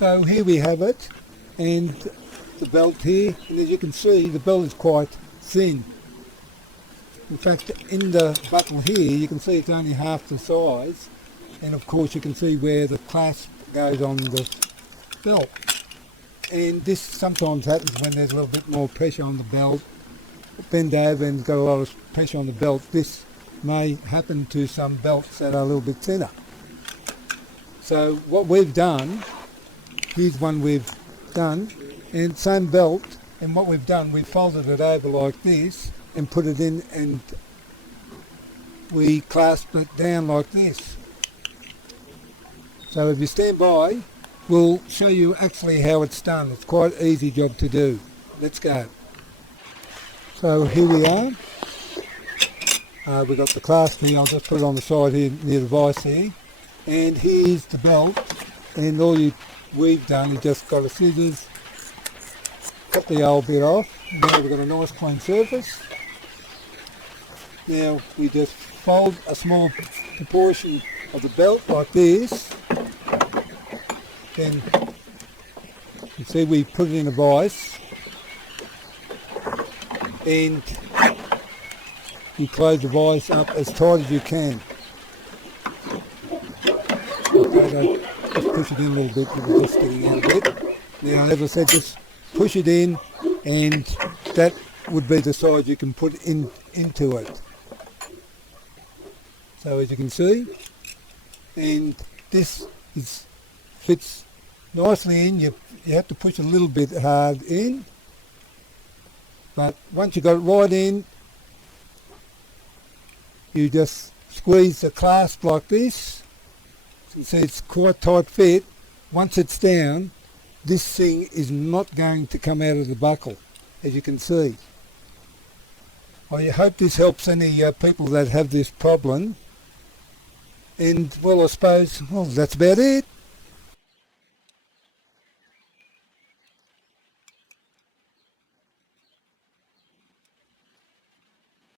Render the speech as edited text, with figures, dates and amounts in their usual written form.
So here we have it, and the belt here, and as you can see the belt is quite thin. In fact, in the buckle here you can see it's only half the size, and of course you can see where the clasp goes on the belt. And this sometimes happens when there's a little bit more pressure on the belt. Bend over and got a lot of pressure on the belt. This may happen to some belts that are a little bit thinner. So what we've done, here's one we've done, and same belt, and what we've done, we've folded it over like this and put it in, and we clasp it down like this. So if you stand by, we'll show you actually how it's done. It's quite an easy job to do. Let's go. So here we are. We've got the clasp here. I'll just put it on the side here near the vise here. And here's the belt. And all we've done is just got a scissors, cut the old bit off. Now we've got a nice clean surface. Now we just fold a small proportion of the belt like this. Then you see we put it in a vise, and you close the vise up as tight as you can. Okay, just push it in a little bit, because we're just getting out a bit. Now, as I said, just push it in, and that would be the size you can put into it. So as you can see, and this fits nicely in. You have to push a little bit hard in, but once you got it right in, you just squeeze the clasp like this. You see it's quite tight fit. Once it's down, this thing is not going to come out of the buckle, as you can see. I hope this helps any people that have this problem. And well, I suppose, well, that's about it.